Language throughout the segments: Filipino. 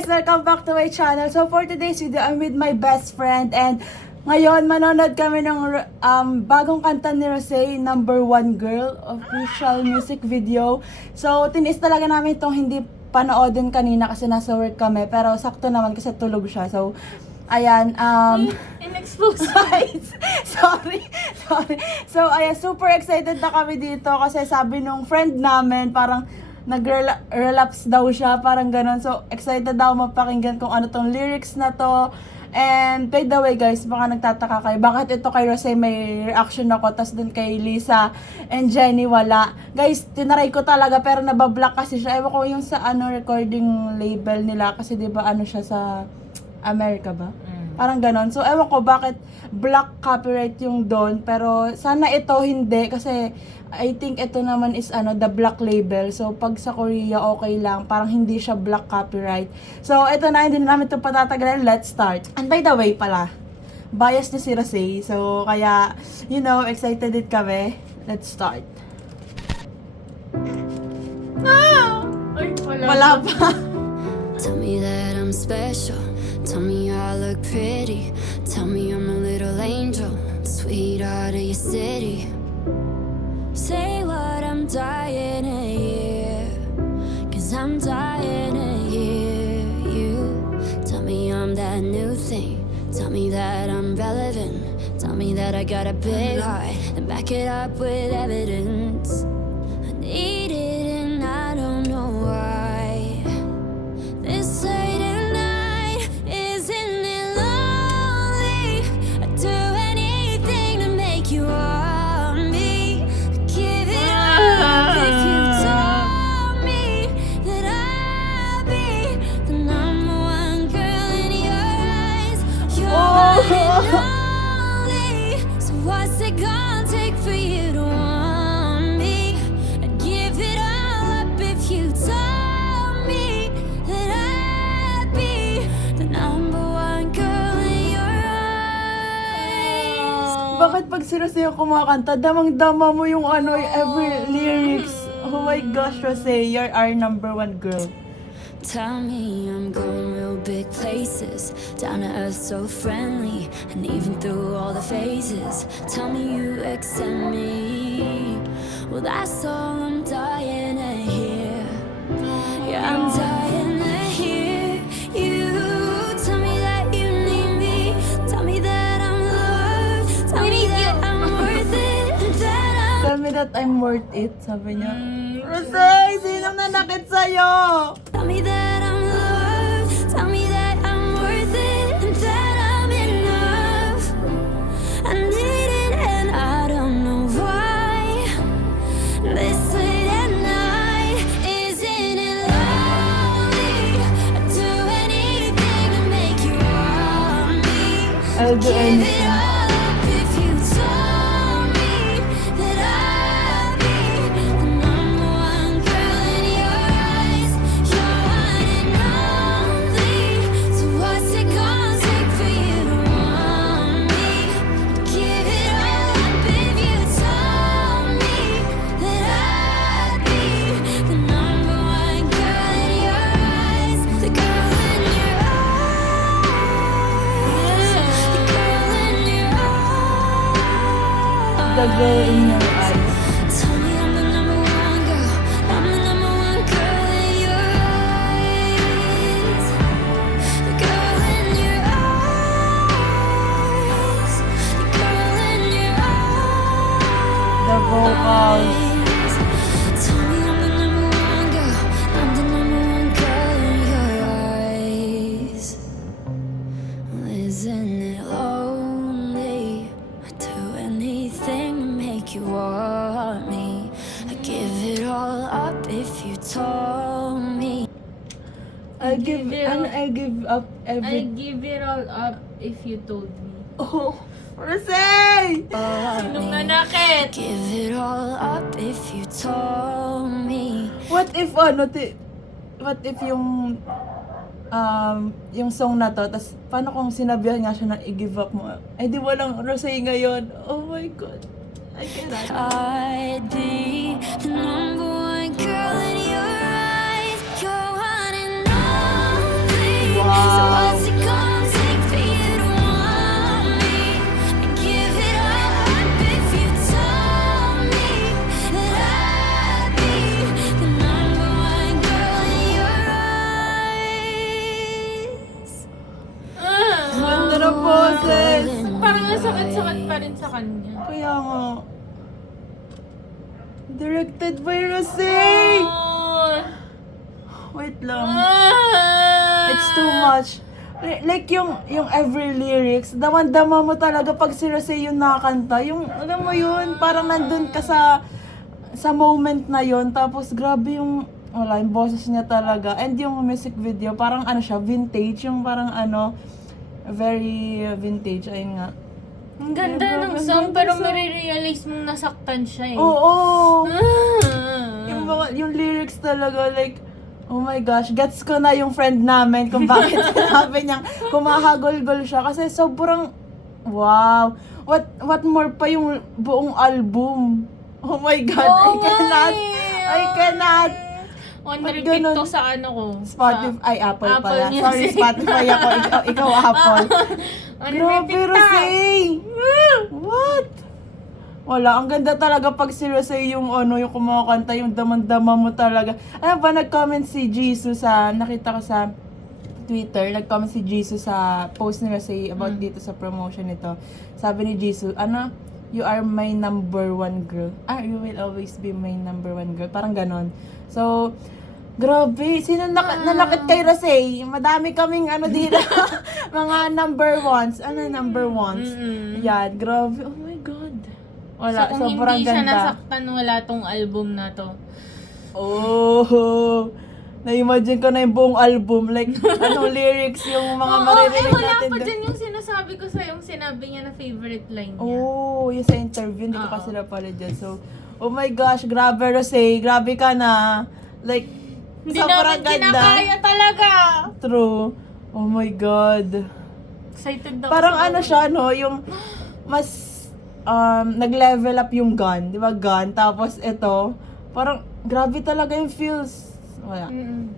guys! Welcome back to my channel. So for today's video, I'm with my best friend and ngayon manonood kami ng bagong kanta ni Rosé, Number One Girl, official music video. So tinis talaga namin itong hindi panoodin kanina kasi nasa work kami, pero sakto naman kasi tulog siya. So ayan, In-expose. sorry. So ayan, super excited na kami dito kasi sabi nung friend namin parang nag-relapse daw siya, parang ganon. So, excited daw mapakinggan kung ano tong lyrics na to. And, by the way guys, baka nagtataka kayo, bakit ito kay Rosé may reaction ako, tas dun kay Lisa and Jenny wala. Guys, tinaray ko talaga, pero nabablock kasi siya. Ewan ko yung sa recording label nila, kasi diba ano siya sa America ba? Parang ganon. So, ewan ko bakit black copyright yung doon. Pero, sana ito hindi. Kasi, I think ito naman is the black label. So, pag sa Korea, okay lang. Parang hindi siya black copyright. So, ito na. Hindi na namin ito patatagalin. Let's start. And by the way pala, bias niya si Rosé. So, kaya, excited din kami. Let's start. Ay, Wala pa. Tell me that I'm special. Tell me I look pretty. Tell me I'm a little angel, sweetheart of your city. Say what I'm dying to hear, 'cause I'm dying to hear you. Tell me I'm that new thing. Tell me that I'm relevant. Tell me that I got a big heart and back it up with evidence. I need it and I don't know why. This late at night, isn't it lonely? I'd do anything to make you want me. I'd give it up if you told me that I'd be the number one girl in your eyes. You're one and only. So what's it gonna take for you to want me? I'd give it all up if you told me that I'd be the number one girl in your eyes. Bakit pag si Rosé yung kumakanta, damang-dama mo yung every lyrics. Oh my gosh, Rosé, you're our number one girl. Tell me I'm going real big places, down to earth so friendly, and even through all the phases. Tell me you accept me. Well, that's all I'm dying to hear. Yeah, I'm dying to hear you. Tell me that you need me. Tell me that I'm loved. Tell me that I'm worth it. That Tell me that I'm worth it, sabi niya. Rosé, sinong nanakit sa'yo? Tell me that I'm loved. Tell me that I'm worth it and that I'm enough. I need it and I don't know why. This late at night, isn't it lonely? I'd do anything to make you want me. I'll do Give it anything. all up if you told me that I'd be the number one girl in your eyes. You're one and only. So what's it gonna take for you to want me? I'd give it all up if you told me that I'd be the number one girl in your eyes. The girl in your eyes. The girl in your eyes. The girl in your eyes. Tell me I'm the number one girl. I'm the number one girl in your eyes. The girl in your eyes. The girl in your The vocals. eyes. Tell me I'm the number one girl. I'm the number one girl in your eyes. Isn't it lonely? I'd do anything to make you want me. I'd give it all up if you told me. I give up I everything. give it all up if you told me. Oh, Rosé! Sinong nanakit? Give it all up if you told me. What if yung song na to, tas paano kung sinabihan nga siya na i-give up mo? Eh di walang Rosé ngayon. Oh my God. I cannot. I'd be the number one girl in your eyes. You're one and only. boses. Parang ang sakit-sakit pa rin sa kanya. Kaya nga. Directed by Rosé! Oh. Wait lang. Ah. It's too much. Like yung every lyrics, daman-dama mo talaga pag si Rosé yung nakakanta. Yung, alam mo yun, parang nandun ka sa moment na yun. Tapos grabe yung, wala, yung boses niya talaga. And yung music video, parang ano siya, vintage. Yung parang ano, very vintage. Ayun nga. Ang ganda Grabe, ng ang song, ganda pero ng song. marirealize mong nasaktan siya eh. Oo! Ah. Yung lyrics talaga, like, oh my gosh, gets ko na yung friend namin kung bakit sinabi niyang kumahagol-gol siya. Kasi sobrang, wow. What more pa yung buong album. Oh my God, I cannot. On Ba't repeat ganun? to sa ano ko. Spotify, ay Apple Apple pala. Music. Sorry, Spotify ako, ikaw Apple. On Grabe, repeat ta. Rosé! What? Wala, ang ganda talaga pag si Rosé yung ano, yung kumakanta, yung damang-dama mo talaga. Ano ba, nag-comment si Jesus sa, nakita ko sa Twitter, nag-comment si Jesus sa post ni Rosé about dito sa promotion nito. Sabi ni Jesus, ano, you are my number one girl. You will always be my number one girl. Parang ganon. So, grabe. Sino nalakit kay Rosé? Madami kaming ano dito. Mga number ones. Ano number ones? Yan, grabe. Oh my God. Wala, So kung sobrang hindi siya ganda. nasaktan, wala tong album na to. Oh, na-imagine ko na yung buong album. Like, anong lyrics, yung mga maririnig wala natin pa doon. dyan yung sinasabi ko sa yung sinabi niya na favorite line niya. Oh, yung sa interview, hindi ko Oo. kasi napala dyan. So, oh my gosh, grabe Rosé, grabe ka na. Like, Hindi sobrang namin ganda. kinakaya talaga. True. Oh my God. Excited ako. Parang sa- ano siya, no, yung mas nag-level up yung gun, di ba, gun, tapos ito, parang grabe talaga yung feels. Wala. Ang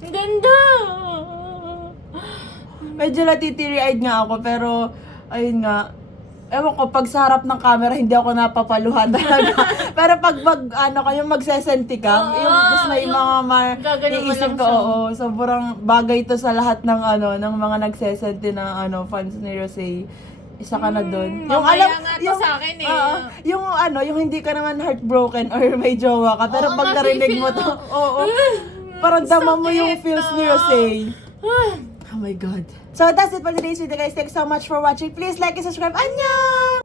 ganda. Medyo natitiri-eyed nga ako, pero, ayun nga, ewan ko, pag sa harap ng camera, hindi ako napapaluhan talaga. Pero pag yung magsesenti ka, Oo, yung, tapos may yung mga gaganon mo iisip lang ko, siya. oo, sobrang bagay to sa lahat ng ng mga nagsesenti na fans ni Rosé. Isa ka na doon. mamaya nga to sa akin eh. Yung hindi ka naman heartbroken or may jowa ka, pero Oo, pag nga, narinig mo feel to, mo. oo, parang dama mo yung Sakit, feels ni no? Rosé. Oh my God. So that's it for today's video, guys. Thanks so much for watching. Please like and subscribe. Annyeong!